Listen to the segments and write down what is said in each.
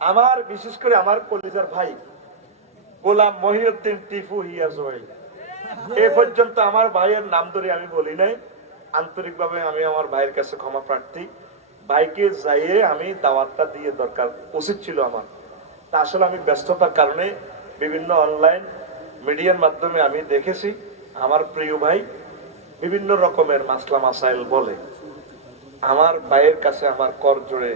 আমার, বিশেষ করে আমার কলিজার ভাই, গোলাম মহিউদ্দিন টিপু হিয়া জয় এ পর্যন্ত আমার ভাইয়ের নাম ধরে আমি বলি নাই। আন্তরিকভাবে আমি আমার ভাইয়ের কাছে ক্ষমা প্রার্থী। ভাইকে যাইয়ে আমি দাওয়াতটা দিয়ে দরকার উচিত ছিল আমার। তা আসলে আমি ব্যস্ততার কারণে বিভিন্ন অনলাইন মিডিয়ার মাধ্যমে আমি দেখেছি। আমার প্রিয় ভাই বিভিন্ন রকমের মাসলা মাসাইল বলে। আমার ভাইয়ের কাছে আমার কর জোড়ে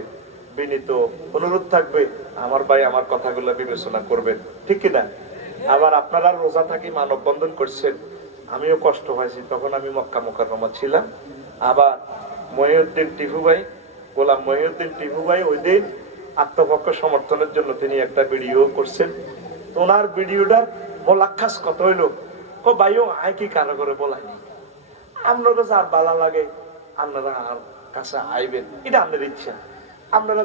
বিনীত অনুরোধ থাকবে, আমার ভাই আমার কথাগুলো বিবেচনা করবেন ঠিক কিনা? আবার আপনারা রোজা থাকি মানববন্ধন করছেন, আমিও কষ্ট হয়েছি তখন আমি মক্কা মোকাররমা ছিলাম। আবার মহিউদ্দিন টিপু ভাই, গোলাম মহিউদ্দিন টিপু ভাই ওই দিন আত্মপক্ষ সমর্থনের জন্য তিনি একটা ভিডিও করছেন। ওনার ভিডিওটার মোলাক্ষাস কত হইল? ও ভাইও আয় কি কারও করে বলাইনি আপনারা যার ভালো লাগে, আপনারা আর কাছে আইবেন, এটা আপনার ইচ্ছা। আপনারা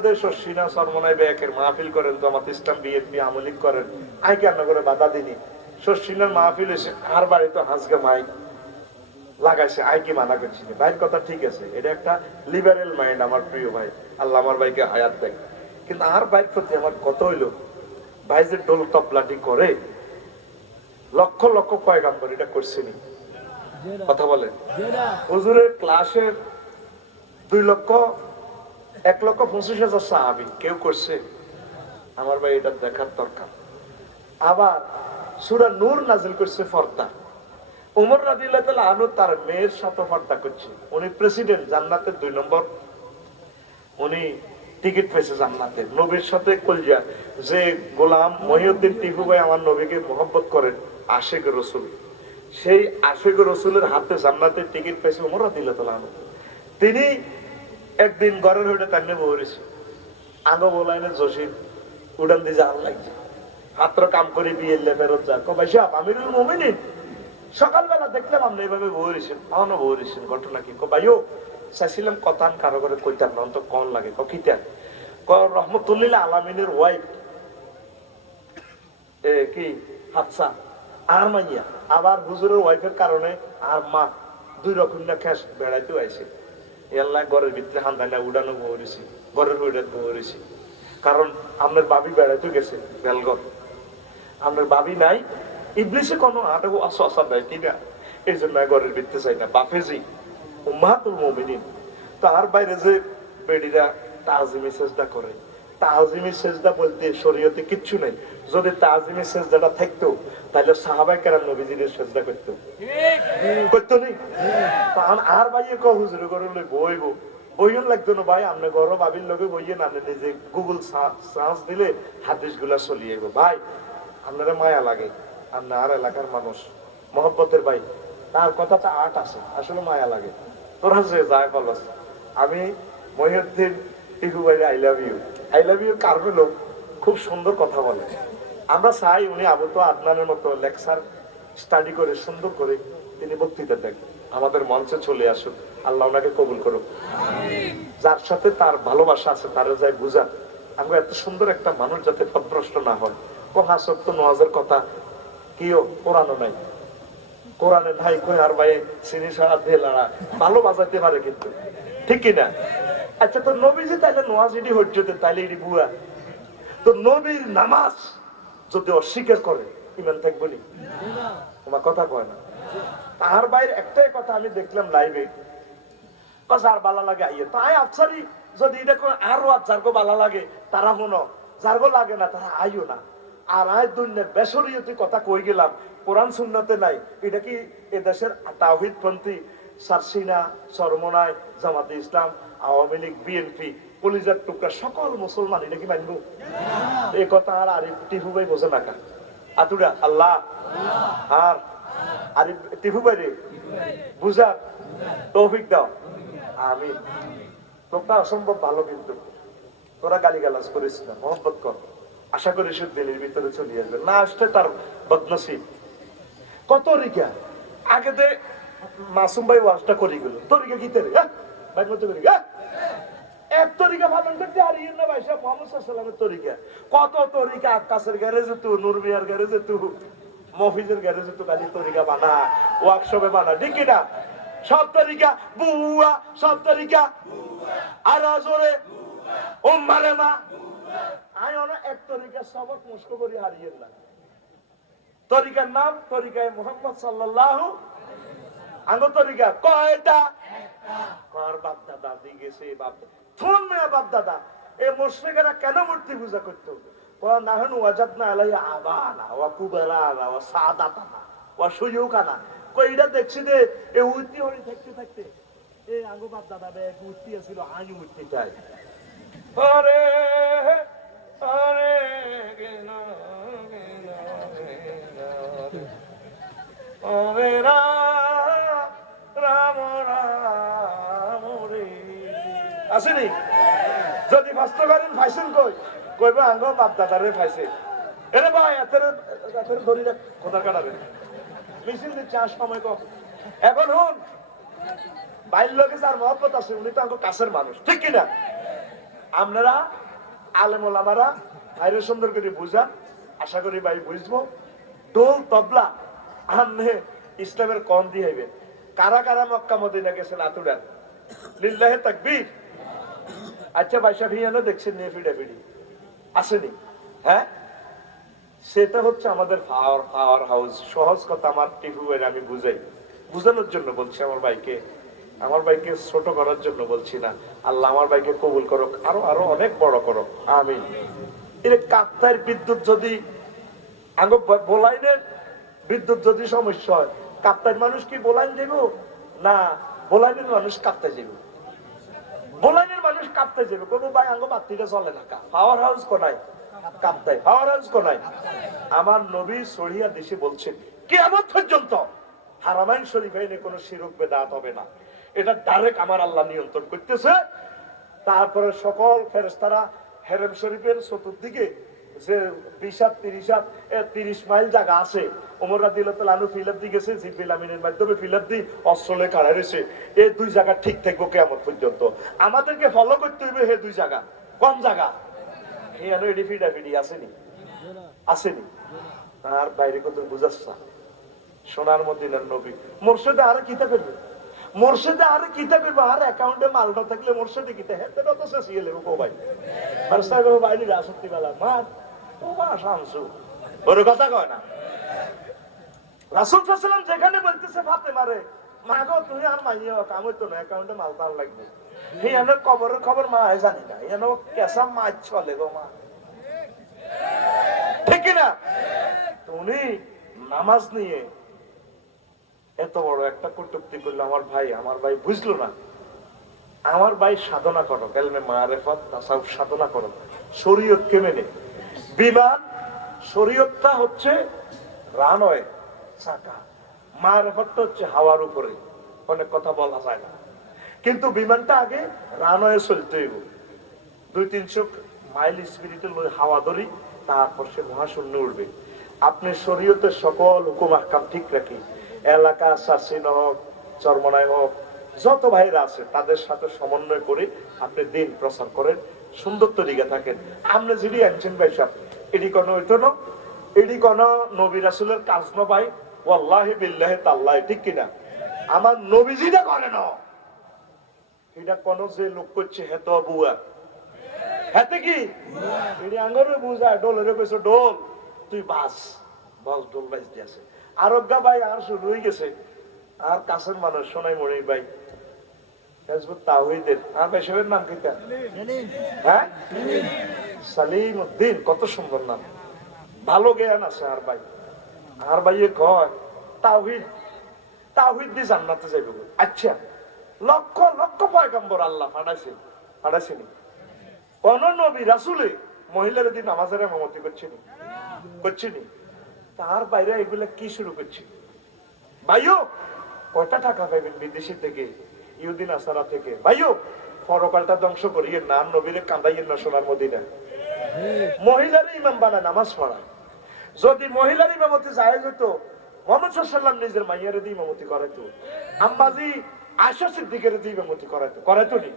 ব্যাকের মাহফিল করেন ইসলাম বিএনপি আমলিক করেন। করে বাধা দিনি শশিনার মাহফিল এসে আর বাড়িতে হাজকে মাই লাগাইছে আই কি মানা করছি। ভাইয়ের কথা ঠিক আছে এটা একটা লিবারেল মাইন্ড আমার প্রিয় ভাই। আল্লাহ আমার ভাইকে দেয় কিন্তু আর ভাইয়ের প্রতি আমার কত হইল? ভাই যে ডোল তপলাটি করে লক্ষ লক্ষ পয়গাম্বর এটা করছিনি কথা বলেন। হুজুরের ক্লাসের দুই লক্ষ এক লক্ষ পঁচিশ হাজার সাহাবি। কেউ করছে? আমার ভাই, এটা দেখার দরকার। আবার সুরা নূর নাজিল করছে ফর্দা। উমর রাদিল্লাহ আনু তার মেয়ের সাথে পর্দা করছে। উনি প্রেসিডেন্ট, জান্নাতের দুই নম্বর। উনি টিকিট পেয়েছে জান্নাতে। নবীর সাথে কলজা। যে গোলাম মহিউদ্দিন টিপু ভাই আমার নবীকে মোহব্বত করেন, আশেক রসুল। সেই আশেক রসুলের হাতে জান্নাতের টিকিট পেয়েছে উমর রাদিল্লাহ তাআলা আনহু। তিনি একদিন ঘরের হইতে টান্নে বহরেছে আগো বলাইনে জসিম, উড়ান দিয়ে যাওয়ার লাগছে। হাত্র কাম করে বিয়ে ফেরত যা। কো ভাই আমিরুল মুমিনিন সকালবেলা দেখলাম আপনি এইভাবে বহরেছেন আমারও বহরেছেন ঘটনা কি? কো ভাইও চাইছিলাম কথান কারও করে কইতাম না অন্তত কন লাগে। ক কিতাম ক রহমতুল্লিল্লাহ আলামিনের ওয়াইফ এ, কি, হাফসা, আর মাইয়া, আবার হুজুরের ওয়াইফের কারণে আর মা, দুই রকম না খ্যাস বেড়াইতে আইছে। এল্লা ঘরের ভিতরে হান্দানা উড়ানো বহরেছি ঘরের উড়ান বহরেছি কারণ আপনার বাবি বেড়াইতে গেছে বেলগর আপনার বাবি নাই ইবলিশে কোনো আটক আসো আসা দেয় কিনা? এই জন্য ঘরের ভিতরে চাই না। বাফেজি উম্মাতুল মুমিনিন তার বাইরে যে বেডিরা তাজিমি চেষ্টা করে তাজিমি সেজদা বলতে শরীয়তে কিচ্ছু নেই। যদি তাজিমি সেজদাটা থাকতো, তাহলে সাহাবাই কেরাম নবীজির সেজদা করতো। করতো নি? আর ভাইয়ে ক হুজুর করে লই বইব। বইন লাগতো না, ভাই আপনি গরম বাবির লগে বইয়ে না নিজে গুগল সার্চ দিলে হাদিসগুলা চলিয়ে গো ভাই, আপনারা মায়া লাগে আপনি আর এলাকার মানুষ। মহব্বতের ভাই, তার কথাটা আট আছে, আসলে মায়া লাগে। তোরা যে যায় বলস আমি মহিউদ্দিন টিপু ভাই I love you I love you কারণ হলো খুব সুন্দর কথা বলে। আমরা চাই উনি আবু তো আদনানের মতো লেকচার স্টাডি করে সুন্দর করে তিনি বক্তৃতা দেন। আমাদের মঞ্চে চলে আসুন আল্লাহ ওনাকে কবুল করুক। যার সাথে তার ভালোবাসা আছে তারা যাই বুঝা। আমরা এত সুন্দর একটা মানুষ যাতে পদভ্রষ্ট না হয়। কথা সত্য নওয়াজের কথা কিও কোরআনও নাই। কোরআনে ভাই কই আর ভাই সিনি সারা দিয়ে লড়া ভালো বাজাইতে পারে কিন্তু। ঠিক কিনা? আচ্ছা তো নবীজি তাইলে নোয়াজ ইডি হজ্জতে, তাইলে ইডি বুয়া। তো নবীর নামাজ যদি অস্বীকার করে, ইমান থাকব নি? তোমার কথা কয় না। তাহার বাইরে একটাই কথা আমি দেখলাম লাইভে আর বালা লাগে, আইয়ে। তাই আচ্ছারি যদি এটা কোনো আরও যারগো বালা লাগে, তারা হনো। যারগো লাগে না, তারা আইও না। আর আয় দুনিয়া বেসরীয়তে কথা কই গেলাম, কোরআন সুন্নতে নাই। এটা কি এ দেশের তাওহিদ পন্থী সারসিনা, সরমনায়, জামাতে ইসলাম আওয়ামী লীগ, বিএনপি, কলিজার টুকরা, সকল মুসলমান, এটা কি মানবো? এই কথা আর আরিফ টিফু ভাই বোঝে না আতুরা, আল্লাহ। আর আরিফ টিফু ভাই রে, বুঝার তৌফিক দাও। আমি লোকটা অসম্ভব ভালো কিন্তু। তোরা গালি গালাজ করিস না মোহাম্মত কর। আশা করি সে দিনের ভিতরে চলে আসবে। না আসলে তার বদনসিব। কত রিকা আগেতে মাসুম ভাই ওয়াজটা করি গেল। তরিকা কি তেরে হ্যাঁ? ভাই মতো করি। হ্যাঁ? এক তরিকা পালন করতে আর ইয়ে না ভাই সাহেব মোহাম্মদ সাল্লামের তরিকা। কত তরিকা আকাশের গ্যারেজে তু নুরমিয়ার গ্যারেজে তু মফিজের গ্যারেজে তু কালি তরিকা বানা ওয়ার্কশপে বানা ঠিক না সব তরিকা বুয়া সব তরিকা আর জোরে ও মারে মা আমি অনেক তরিকার সবক মুস্ক করি হারিয়েন না। তরিকার নাম তরিকায় মোহাম্মদ সাল্লাল্লাহু আঙ্গ তরিকা। কয়টা? কার বাপ দাদা দিয়ে গেছে বাপ থুন মেয়া বাপ দাদা এই মুশরিকেরা কেন মূর্তি পূজা করতো? ওয়া থাকতে থাকতে বাপ দাদা বে এক উত্তি ছিল আইন উত্তি চাই আরে আরে, গেল গেল গেল। ওরে আসেনি? যদি ফাস্ট করেন ফাইসেন কই? কইবা আঙ্গ বাপ দাদারে ফাইছে এরে ভাই এতের এতের ধরি রাখ কোথার কাটাবে মিছিল দিচ্ছে আর সময় কম এখন হুন বাইর লোকে যার মহব্বত আছে, উনি তো আঙ্গ কাছের মানুষ ঠিক কিনা? আপনারা আলেমুল আমারা ভাইরে সুন্দর করে বুঝান আশা করি ভাই বুঝব ডোল তবলা আমনে ইসলামের কম দিয়ে হইবে। কারা কারা মক্কা মদিনা গেছেন আতুডার লিল্লাহে তাকবীর আচ্ছা বাইশা ভিয়ানো দেখছেন নেফি ডেফিডি আসেনি। হ্যাঁ? সেটা হচ্ছে আমাদের পাওয়ার পাওয়ার হাউস সহজ কথা আমার টিভি আমি বুঝাই। বুঝানোর জন্য বলছি আমার ভাইকে আমার ভাইকে ছোট করার জন্য বলছি না। আল্লাহ আমার ভাইকে কবুল করো আরও আরও অনেক বড় করো আমি এর কাপ্তার বিদ্যুৎ যদি বোলাইনের বিদ্যুৎ যদি সমস্যা হয় কাপ্তার মানুষ কি বোলাইন দেব না বোলাইনের মানুষ কাপ্তায় যাবে বোলাইনের মানুষ কাঁপতে যাবে। কোনো ভাই আঙ্গো বাতিটা চলে না। পাওয়ার হাউস কোনায় কাঁপতাই পাওয়ার হাউস কোনায় আমার নবী সরিয়া দেশে বলছেন কেমন পর্যন্ত হারামাইন শরীফ এনে কোনো শিরক বেদাত হবে না। এটা ডাইরেক্ট আমার আল্লাহ নিয়ন্ত্রণ করতেছে। তারপরে সকল ফেরেস্তারা হেরেম শরীফের চতুর্দিকে যে বিশ তিরিশ তিরিশ মাইল জায়গা আছে। ওমর রাদিল আনু ফিলাপ দিয়ে গেছে জিব্বিল আমিনের মাধ্যমে কাড়া রয়েছে। এই দুই জায়গা ঠিক থাকব কেমন পর্যন্ত। আমাদেরকে ফলো করতে হইবে হে দুই জায়গা। কোন জায়গা? এখানে এডি ফিডাফিডি আসেনি? আসেনি? আর বাইরে কত বুঝাচ্ছা সোনার মদিনার নবী। মোর্শেদে আরে কিতা করবে মোর্শেদে আরে কিতা করবে আর অ্যাকাউন্টে মালটা থাকলে মোর্শেদে কিতা হ্যাঁ তো শেষ গেলে কো ভাই? আর সাহেব বাইরে বেলা মার। যেখানে বলতেছে ফাতে মারে মা গো তুমি আর হইতো না অ্যাকাউন্টে লাগবে। কবরের খবর মা জানি না। কেসা গো মা। ঠিক না নামাজ নিয়ে এত বড় একটা কটুক্তি করল আমার ভাই আমার ভাই বুঝলো না। আমার ভাই সাধনা করো। কেলমে মারেফত তাসাউফ সাধনা করো। শরীয়তকে মেনে। বিমান শরীয়তটা হচ্ছে রানওয়ে, চাকা। মারেফতটা হচ্ছে হাওয়ার উপরে। অনেক কথা বলা যায় না। কিন্তু বিমানটা আগে রানওয়ে চলতে হইব। দুই, তিনশো মাইল স্পিরিটে হাওয়া ধরি, তারপর সে মহাশূন্য উঠবে। আপনি শরীয়তের সকল হুকুম, আহকাম ঠিক রাখি। এলাকা শাসিন হোক চর্মনায় হোক যত ভাইরা আছে, তাদের সাথে সমন্বয় করে আপনি দিন প্রচার করেন। সুন্দর তরিকা থাকেন। আপনি যদি আনছেন ভাই সাহেব এটি কোনো হইতো না। এটি কোনো নবী রাসুলের কাজ না ভাই। ওয়াল্লাহি বিল্লাহি তাল্লাহি, ঠিক কিনা? আমার নবীজিটা করে না, এটা কোন যে লোক করছে হেত বুয়া। হাতে কি? এটি আঙ্গরে বুঝা ডোলের কইছো ডোল তুই বাস, বস ডোল বাজ দিয়েছে আরোগ্যা ভাই, আর শুরু হয়ে গেছে। আর কাছের মানুষ সোনাই মনি ভাই তাহিদের ভাই নাম কিটা হ্যাঁ সালিম। উদ্দিন কত সুন্দর নাম। ভালো জ্ঞান আছে আর ভাই। আর ভাইয়ে কয় তাহিদ তাহিদ দিয়ে জান্নাতে যাইবে আচ্ছা লক্ষ লক্ষ পয়গম্বর আল্লাহ পাঠাইছেন। পাঠাইছেনি। কোন নবী রাসুলে মহিলার দিন নামাজের এমামতি করছেনি। করছেনি। তার বাইরে এগুলা কি শুরু করছে? ভাইও কয়টা টাকা পাইবেন বিদেশি থেকে? ইউদিন আসারা থেকে। ভাইও পরকালটা ধ্বংস নবীরে কান্দাইয়ের না সোনার মদিনা মহিলারই ইমাম নামাজ যদি মহিলার ইমামতি যেত মোহাম্মদ সাল্লাম নিজের মাইয়ার দিয়ে ইমামতি করাইতো। সিদ্দিকের দিয়ে ইমামতি করাইতো। করাইতো নি?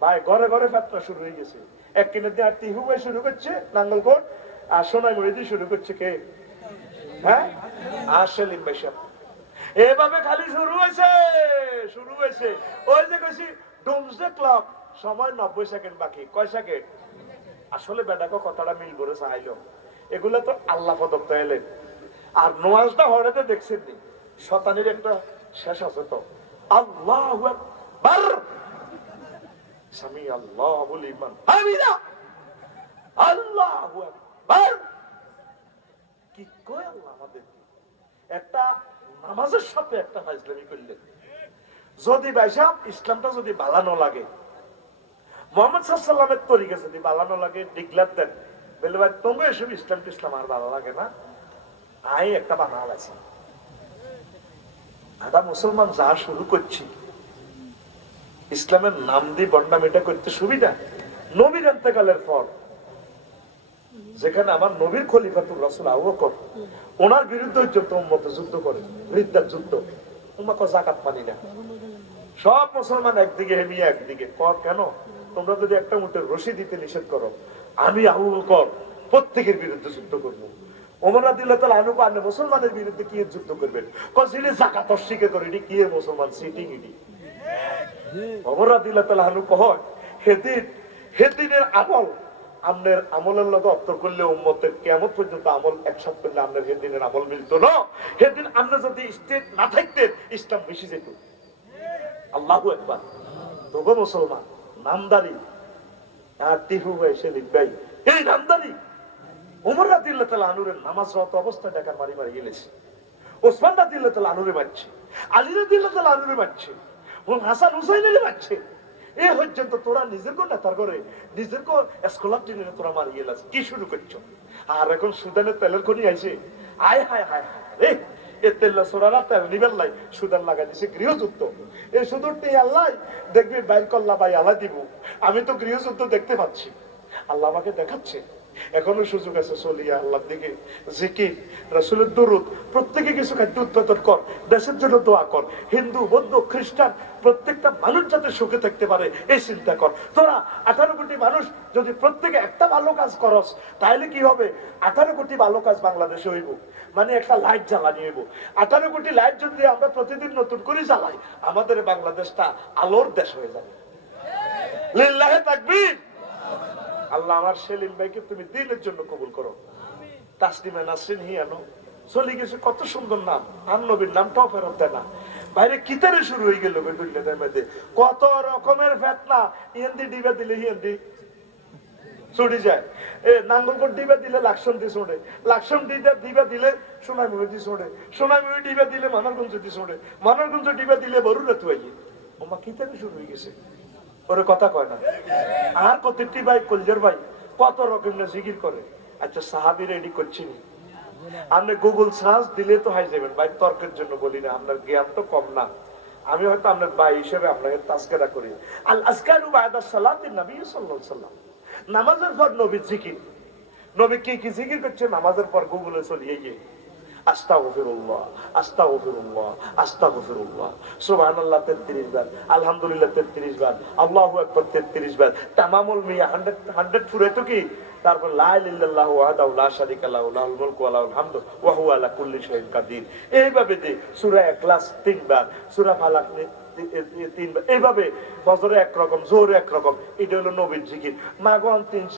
ভাই, ঘরে ঘরে যাত্রা শুরু হয়ে গেছে। এক কিনে দিয়ে শুরু করছে নাঙ্গলকোট আর সোনাই দিয়ে শুরু করছে কে? হ্যাঁ? আর সেলিম এভাবে খালি শুরু হয়েছে। শুরু হয়েছে। ওই যে কইছি ডোমসডে ক্লক সময় নব্বই সেকেন্ড বাকি। কয় সেকেন্ড? আসলে বেটাকে কথাটা মিল করে চাইলো এগুলো তো আল্লাহ প্রদত্ত এলেন। আর নোয়াজটা হঠাৎ দেখছেন নি শতানির একটা শেষ আছে তো। আল্লাহ স্বামী আল্লাহ ইমান আল্লাহ কি কয় আল্লাহ আমাদের একটা নামাজের সাথে একটা ফাইজলামি করলেন। যদি ভাইসাব ইসলামটা যদি বালানো লাগে মোহাম্মদ সাল্লামের তরিকে যদি বালানো লাগে ডিগলার দেন, বলে ভাই তোমাকে এসব ইসলাম টিসলাম আর ভালো লাগে না। আই একটা বানাল আছে। আমরা মুসলমান যা শুরু করছি, ইসলামের নাম দিয়ে বন্ডামিটা করতে সুবিধা? নবীর এতেকালের পর, যেখানে আমার নবীর খলিফাতুর রাসুল আবু বকর, ওনার বিরুদ্ধে যত উম্মত যুদ্ধ করে রিদ্দার যুদ্ধ উম্মাকে জাকাত মানি না। সব মুসলমান একদিকে হেমিয়া একদিকে কর কেন? তোমরা যদি একটা উঠে রশি দিতে নিষেধ করো, আমি আবু বকর প্রত্যেকের বিরুদ্ধে যুদ্ধ করব। আনে মুসলমানের বিরুদ্ধে কি যুদ্ধ করবেন কসিলে করে কি মুসলমান? সিটিং আমল আমনের করলে কেমন পর্যন্ত আমল একসাথে করলে আপনার হেদিনের আমল মিলতো না। হেদিন আমরা যদি স্টেট না থাকতেন, ইসলাম বেশি যেত। আল্লাহ একবার তবু মুসলমান, নামদারি। আর টিহু লিখবাই। এই নামদারি! রাদিল্লাহ তালা আনুরের নামাজ রত অবস্থায় মারি মারি গেলেছে। ওসমান রাদিল্লাহ তালা আনুরে মারছে। আলী রাদিল্লাহ তালা আনুরে মারছে। হাসান মারছে। এ পর্যন্ত তোরা নিজের কো নেতার করে নিজের কো স্কলার টিনে তোরা মারি গেলাস। কি শুরু করছ? আর এখন সুদানের তেলের খনি আইছে। আয় হায় হায় হায় রে! এ তেল সোরারা তেল নিবেল্লাই সুদার লাগাই দিছে, গৃহযুদ্ধ। এই সুদরটি আল্লাহ দেখবি, বাইর কল্লা বাই আল্লাহ দিব। আমি তো গৃহযুদ্ধ দেখতে পাচ্ছি। আল্লাহ আমাকে দেখাচ্ছে। এখনও সুযোগ আছে চলিয়া আল্লাহর দিকে। জিকির, রাসুলের দরুদ, প্রত্যেকে কিছু খাদ্য উৎপাদন কর, দেশের জন্য দোয়া কর। হিন্দু, বৌদ্ধ, খ্রিস্টান, প্রত্যেকটা মানুষ যাতে সুখে থাকতে পারে, এই চিন্তা কর। তোরা আঠারো কোটি মানুষ যদি প্রত্যেকে একটা ভালো কাজ করস, তাহলে কি হবে? আঠারো কোটি ভালো কাজ বাংলাদেশে হইব। মানে একটা লাইট জ্বালানি হইব। আঠারো কোটি লাইট যদি আমরা প্রতিদিন নতুন করে জ্বালাই, আমাদের বাংলাদেশটা আলোর দেশ হয়ে যাবে। লিল্লাহে তাকবীর। আল্লাহ আমার সেলিম ভাইকে তুমি দিনের জন্য কবুল করো। তাসলিমা নাসরিন হিয়ানো চলে গেছে, কত সুন্দর নাম। আর নবীর নামটাও ফেরত দেয় না। বাইরে কিতারে শুরু হয়ে গেল কত রকমের ফেতনা। ইয়েন্দি ডিবা দিলে হিয়েন্দি ছুটি যায়। এ, নাঙ্গলকোট ডিবা দিলে লাকসন দিয়ে ছোড়ে লাকসন ডিবা দিলে ছোড়ে সোনাই মুড়ি ডিবা দিলে মানারগঞ্জ ডিবা দিলে বরুরা তুয়াই ওমা কিতারে শুরু হয়ে গেছে। ওরে কথা কয় না। আর কতটি ভাই, কলজার ভাই, কত রকমের জিকির করে। আচ্ছা সাহাবি রেডি করছি। আপনি গুগল সার্চ দিলে তো হাই যাবেন। ভাই, তর্কের জন্য বলি না, আপনার জ্ঞান তো কম না। আমি হয়তো আপনার ভাই হিসেবে আপনাকে তাস্কেরা করি। আল আজকারু বায়দা সালাতিন নবী সাল্লাল্লাহু সাল্লাম। নামাজের পর নবী জিকির। নবী কি কি জিকির করছে? নামাজের পর গুগলে চলিয়ে গিয়ে। আস্তাগফিরুল্লাহ আস্তাগফিরুল্লাহ আস্তাগফিরুল্লাহ। সুবহানাল্লাহ 33 বার। আলহামদুলিল্লাহ 33 বার। আল্লাহু আকবার 33 বার। তামামুল মিয়া 100 100 ফুরে তো কি? তারপর লা ইল্লাল্লাহু ওয়াহদাহু লা শারীকা লাহু, লাহুল মুলকু ওয়া লাহুল হামদু, ওয়া আলা কুল্লি শাইইন কাদির। এইভাবে তিনবার, সূরা ফালাক তিনবার, এইভাবে একরকম জোহরে একরকম এটা হলো নবীর জিকির। মাগন তিন